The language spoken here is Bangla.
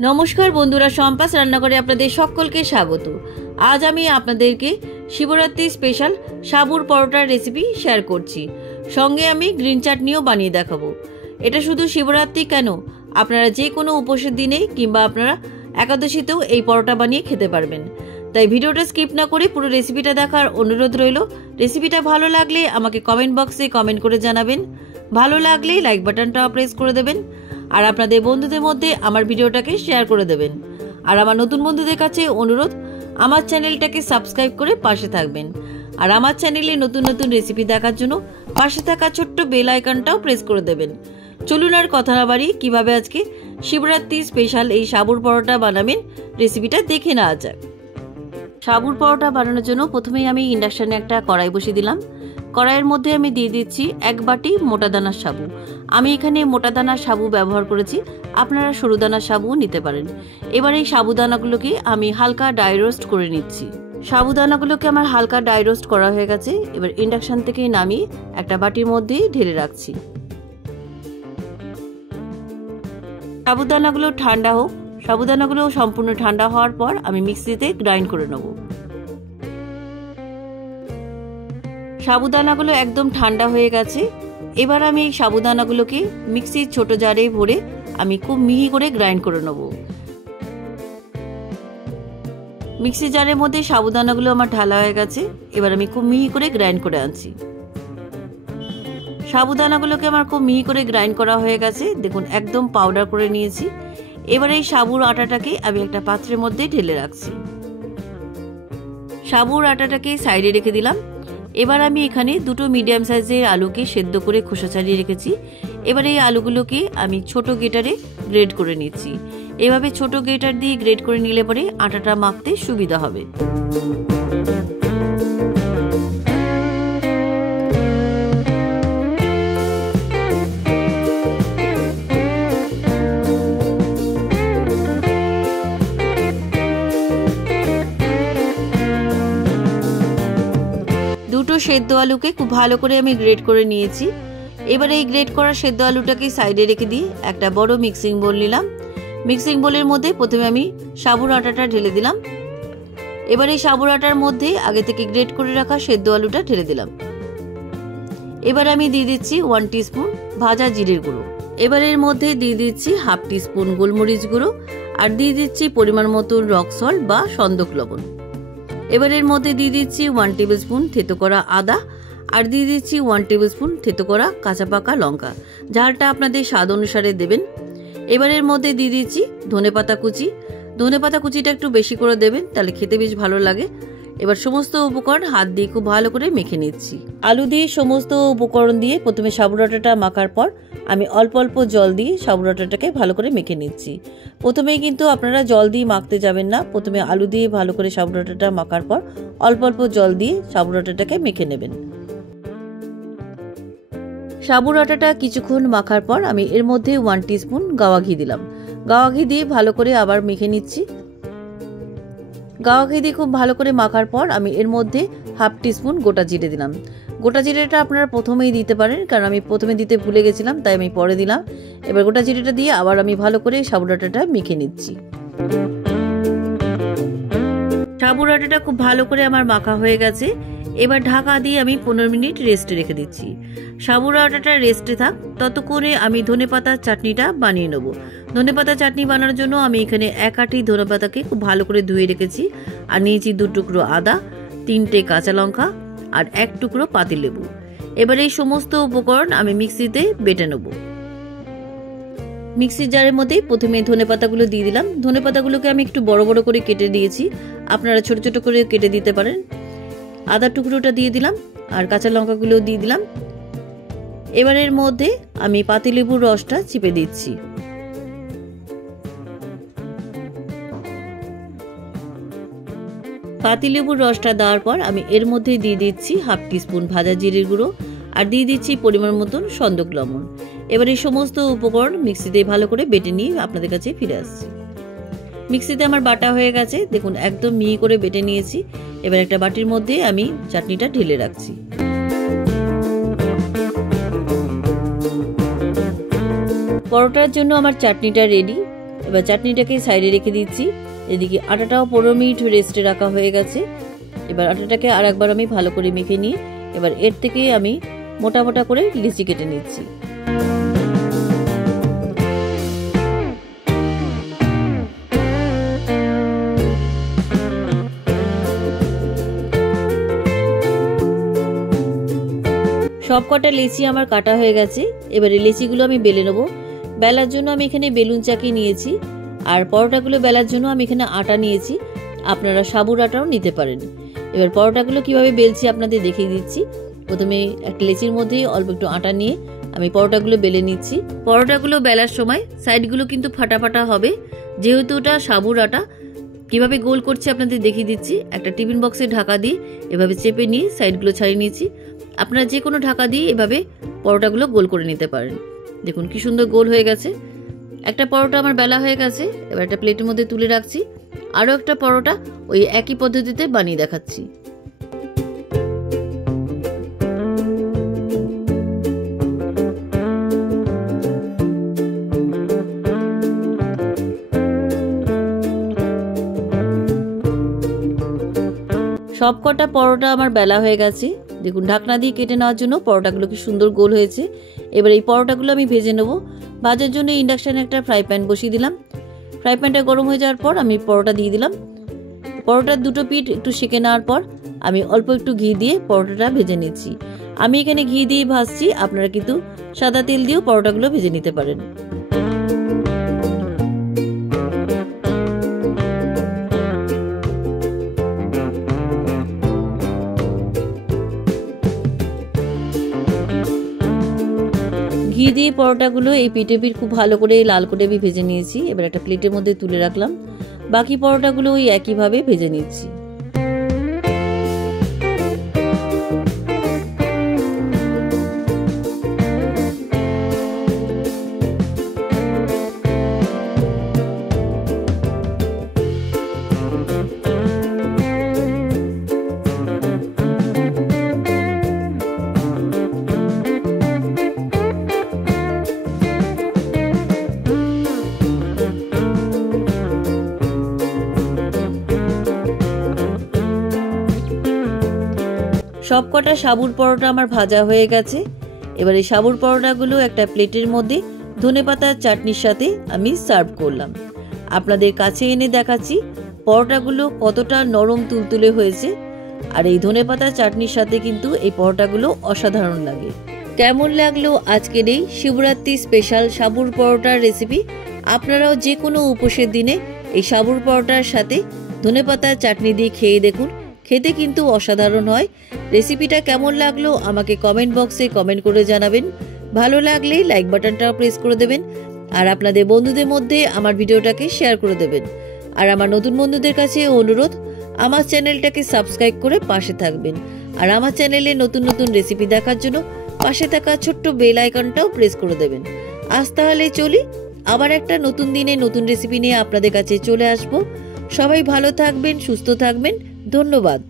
নমস্কার বন্ধুরা, সম্পাস রান্নাঘরে আপনাদের সকলকে স্বাগত। আজ আমি আপনাদেরকে শিবরাত্রি স্পেশাল সাবুর পরোটার রেসিপি শেয়ার করছি। সঙ্গে আমি গ্রিন চাটনিও বানিয়ে দেখাবো। এটা শুধু শিবরাত্রি কেন, আপনারা যে কোনো উপোসের দিনে কিংবা আপনারা একাদশীতেও এই পরোটা বানিয়ে খেতে পারবেন। তাই ভিডিওটা স্কিপ না করে পুরো রেসিপিটা দেখার অনুরোধ রইল। রেসিপিটা ভালো লাগলে আমাকে কমেন্ট বক্সে কমেন্ট করে জানাবেন। ভালো লাগলে লাইক বাটনটা প্রেস করে দেবেন আর আপনাদের বন্ধুদের মধ্যে আমার ভিডিওটাকে শেয়ার করে দেবেন। আর আমার নতুন বন্ধুদের কাছে অনুরোধ, আমার চ্যানেলটাকে সাবস্ক্রাইব করে পাশে থাকবেন। আর আমার চ্যানেলে নতুন নতুন রেসিপি দেখার জন্য পাশে থাকা ছোট্ট বেল আইকনটাও প্রেস করে দেবেন। চলুন আর কথা না বাড়িয়ে কীভাবে আজকে শিবরাত্রি স্পেশাল এই সাবুর পরোটা বানাবেন রেসিপিটা দেখে নেওয়া যাক। সাবুর পরোটা বানানোর জন্য প্রথমেই আমি ইন্ডাকশানে একটা কড়াই বসিয়ে দিলাম। কড়াইয়ের মধ্যে আমি দিয়ে দিচ্ছি 1 বাটি মোটা দানার সাবু। আমি এখানে মোটা দানার সাবু ব্যবহার করেছি, আপনারা সরু দানার সাবুও নিতে পারেন। এবার এই সাবুদানাগুলোকে আমি হালকা ড্রাই রোস্ট করে নিচ্ছি। সাবুদানাগুলোকে আমার হালকা ড্রাই রোস্ট করা হয়ে গেছে। এবার ইন্ডাকশান থেকে নামিয়ে একটা বাটির মধ্যে ঢেলে রাখছি। সাবুদানাগুলো ঠান্ডা হোক। সাবুদানাগুলো সম্পূর্ণ ঠান্ডা হওয়ার পর আমি মিক্সিতে গ্রাইন্ড করে নেব। সাবুদানাগুলো একদম ঠান্ডা হয়ে গেছে। এবার আমি এই সাবুদানাগুলোকে মিক্সির ছোট জারে ভরে আমি খুব মিহি করে গ্রাইন্ড করে নেব। মিক্সির জারের মধ্যে সাবুদানাগুলো আমার ঢালা হয়ে গেছে। এবার আমি খুব মিহি করে গ্রাইন্ড করে আনছি। সাবুদানাগুলোকে আমার খুব মিহি করে গ্রাইন্ড করা হয়ে গেছে, দেখুন একদম পাউডার করে নিয়েছি। এবার এই সাবুর আটাটাকে আমি একটা পাত্রের মধ্যে ঢেলে রাখছি। সাবুর আটাটাকে সাইডে রেখে দিলাম। এবার আমি এখানে দুটো মিডিয়াম সাইজের আলুকে সেদ্ধ করে খোসা ছাড়িয়ে রেখেছি। এবার এই আলুগুলোকে আমি ছোট গ্রেটারে গ্রেট করে নিচ্ছি। এভাবে ছোট গ্রেটার দিয়ে গ্রেট করে নিলে পরে আটাটা মাখতে সুবিধা হবে। দুটো সেদ্ধ আলুকে খুব ভালো করে আমি গ্রেট করে নিয়েছি। এবার এই গ্রেট করা সেদ্ধ আলুটাকে সাইডে রেখে দিয়ে একটা বড় মিক্সিং বোল নিলাম। মিক্সিং বোলের মধ্যে প্রথমে আমি সাবুর আটাটা ঢেলে দিলাম। এবার এই সাবুর আটার মধ্যে আগে থেকে গ্রেট করে রাখা সেদ্ধ আলুটা ঢেলে দিলাম। এবার আমি দিয়ে দিচ্ছি 1 টিস্পুন ভাজা জিরের গুঁড়ো। এবার এর মধ্যে দিয়ে দিচ্ছি 1/2 টিস্পুন গোলমরিচ গুঁড়ো আর দিয়ে দিচ্ছি পরিমাণ মতন রক সল্ট বা সন্দক লবণ। এবার এর মধ্যে দিয়ে দিচ্ছি 1 টেবিল স্পুন থেতো করা আদা আর দিয়ে দিচ্ছি 1 টেবিল স্পুন থেতো করা কাঁচা পাকা লঙ্কা। ঝালটা আপনাদের স্বাদ অনুসারে দেবেন। এবার এর মধ্যে দিয়ে দিচ্ছি ধনেপাতা কুচি। ধনেপাতা কুচিটা একটু বেশি করে দেবেন, তাহলে খেতে বেশ ভালো লাগে। এবার সমস্ত উপকরণ হাত দিয়ে খুব ভালো করে মেখে নিচ্ছি। আলু দিয়ে সমস্ত উপকরণ দিয়ে প্রথমে সাবুর আটাটা মাখার পর আমি অল্প অল্প জল দিয়ে সাবুর আটাটাকে ভালো করে মেখে নিচ্ছি। প্রথমেই কিন্তু আপনারা জল দিয়ে মাখতে যাবেন না, প্রথমে আলু দিয়ে ভালো করে সাবুর আটাটা মাখার পর অল্প অল্প জল দিয়ে সাবুর আটাটাকে মেখে নেবেন। সাবুর আটাটা কিছুক্ষণ মাখার পর আমি এর মধ্যে 1 টিস্পুন গাওয়া ঘি দিলাম। গাওয়া ঘি দিয়ে ভালো করে আবার মেখে নিচ্ছি। গাওয়া ঘি দিয়ে খুব ভালো করে মাখার পর আমি এর মধ্যে 1/2 টিস্পুন গোটা জিরে দিলাম। গোটা জিরেটা আপনারা প্রথমেই দিতে পারেন, কারণ আমি প্রথমে দিতে ভুলে গেছিলাম তাই আমি পরে দিলাম। এবার গোটা জিরেটা দিয়ে আবার আমি ভালো করে সাবুর আটাটা মেখে নিচ্ছি। সাবুর আটাটা খুব ভালো করে আমার মাখা হয়ে গেছে। এবার ঢাকা দিয়ে আমি 15 মিনিট রেস্টে রেখে দিচ্ছি। সাবুর আটাটা রেস্টে থাক, ততক্ষণে আমি ধনেপাতার চাটনিটা বানিয়ে নেব। ধনেপাতা চাটনি বানানোর জন্য আমি এখানে 1 আঁটি ধনেপাতাকে খুব ভালো করে ধুয়ে রেখেছি আর নিয়েছি 2 টুকরো আদা, 3টে কাঁচা লঙ্কা আর 1 টুকরো পাতিলেবু। এবার এই সমস্ত উপকরণ আমি মিক্সিতে বেটে নেব। মিক্সির জারের মধ্যে প্রথমে ধনেপাতাগুলো দিয়ে দিলাম। ধনেপাতাগুলোকে আমি একটু বড় বড় করে কেটে দিয়েছি, আপনারা ছোট ছোট করে কেটে দিতে পারেন। আদা টুকরোটা দিয়ে দিলাম আর কাঁচা লঙ্কাগুলো দিয়ে দিলাম। এবার এর মধ্যে আমি পাতিলেবুর রসটা চিপে দিচ্ছি। পাতিলেবুর রসটা দেওয়ার পর আমি এর মধ্যে দিয়ে দিচ্ছি 1/2 টিস্পুন ভাজা জিরের গুঁড়ো আর দিয়ে দিচ্ছি পরিমাণ মতন সন্দক লবণ। এবার এই সমস্ত উপকরণ মিক্সিতে ভালো করে বেটে নিয়ে আপনাদের কাছে ফিরে আসছি। মিক্সিতে আমার বাটা হয়ে গেছে, দেখুন একদম মিহি করে বেটে নিয়েছি। এবার একটা বাটির মধ্যে আমি চাটনিটা ঢেলে রাখছি। পরোটার জন্য আমার চাটনিটা রেডি। এবার চাটনিটাকে সাইডে রেখে দিচ্ছি। এদিকে আটাটাও 15 মিনিট রেস্টে রাখা হয়ে গেছে। এবার আটাটাকে আর একবার আমি ভালো করে মেখে নিয়ে এবার এর থেকে আমি মোটা মোটা করে লিচি কেটে নিচ্ছি। সব কটা লেচি আমার কাটা হয়ে গেছে। এবারে লেচিগুলো আমি বেলে নেবো। বেলার জন্য আমি এখানে বেলুন চাকি নিয়েছি, আর পরোটাগুলো বেলার জন্য আমি এখানে আটা নিয়েছি। আপনারা সাবুর আটাও নিতে পারেন। এবার পরোটাগুলো কিভাবে বেলছি আপনাদের দেখিয়ে দিচ্ছি। প্রথমে একটা লেচির মধ্যে অল্প একটু আটা নিয়ে আমি পরোটাগুলো বেলে নিচ্ছি। পরোটাগুলো বেলার সময় সাইডগুলো কিন্তু ফাটা ফাটা হবে, যেহেতু ওটা সাবুর আটা। কিভাবে গোল করছি আপনাদের দেখিয়ে দিচ্ছি। একটা টিফিন বক্সে ঢাকা দিয়ে এভাবে চেপে নিয়ে সাইডগুলো ছাড়িয়ে নিয়েছি। আপনারা যে কোনো ঢাকা দিয়ে এভাবে পরোটাগুলো গোল করে নিতে পারেন। দেখুন কি সুন্দর গোল হয়ে গেছে। একটা পরোটা আমার বেলা হয়ে গেছে। এবার একটা প্লেটের মধ্যে তুলে রাখছি। আরও একটা পরোটা ওই একই পদ্ধতিতে বানিয়ে দেখাচ্ছি। সবকটা পরোটা আমার বেলা হয়ে গেছে। দেখুন ঢাকনা দিয়ে কেটে নেওয়ার জন্য পরোটাগুলো কি সুন্দর গোল হয়েছে। এবার এই পরোটাগুলো আমি ভেজে নেব। ভাজার জন্য ইন্ডাকশানে একটা ফ্রাই প্যান বসিয়ে দিলাম। ফ্রাই প্যানটা গরম হয়ে যাওয়ার পর আমি পরোটা দিয়ে দিলাম। পরোটার দুটো পিঠ একটু সেঁকে নেওয়ার পর আমি অল্প একটু ঘি দিয়ে পরোটাটা ভেজে নিচ্ছি। আমি এখানে ঘি দিয়ে ভাজছি, আপনারা কিন্তু সাদা তেল দিয়েও পরোটাগুলো ভেজে নিতে পারেন। ঘি দিয়ে পরোটাগুলো এই পিঠে পিঠ খুব ভালো করে লাল করে আমি ভেজে নিয়েছি। এবার একটা প্লেটের মধ্যে তুলে রাখলাম। বাকি পরোটাগুলো ওই একইভাবে ভেজে নিচ্ছি। সবকটা সাবুর পরোটা আমার ভাজা হয়ে গেছে। এবার এই সাবুর পরোটাগুলো একটা প্লেটের মধ্যে ধনেপাতার চাটনির সাথে আমি সার্ভ করলাম। আপনাদের কাছে এনে দেখাচ্ছি পরোটাগুলো কতটা নরম তুলতুলে হয়েছে। আর এই ধনেপাতার চাটনির সাথে কিন্তু এই পরোটাগুলো অসাধারণ লাগে। কেমন লাগলো আজকের এই শিবরাত্রি স্পেশাল সাবুর পরোটার রেসিপি? আপনারাও যে কোনো উপোসের দিনে এই সাবুর পরোটার সাথে ধনেপাতার চাটনি দিয়ে খেয়ে দেখুন, খেতে কিন্তু অসাধারণ হয়। রেসিপিটা কেমন লাগলো আমাকে কমেন্ট বক্সে কমেন্ট করে জানাবেন। ভালো লাগলে লাইক বাটনটা প্রেস করে দেবেন, আর আপনাদের বন্ধুদের মধ্যে আমার ভিডিওটাকে শেয়ার করে দেবেন। আর আমার নতুন বন্ধুদের কাছে অনুরোধ, আমার চ্যানেলটাকে সাবস্ক্রাইব করে পাশে থাকবেন। আর আমার চ্যানেলে নতুন নতুন রেসিপি দেখার জন্য পাশে থাকা ছোট্ট বেল আইকনটাও প্রেস করে দেবেন। আজ তাহলে চলি, আবার একটা নতুন দিনে নতুন রেসিপি নিয়ে আপনাদের কাছে চলে আসব। সবাই ভালো থাকবেন, সুস্থ থাকবেন। ধন্যবাদ।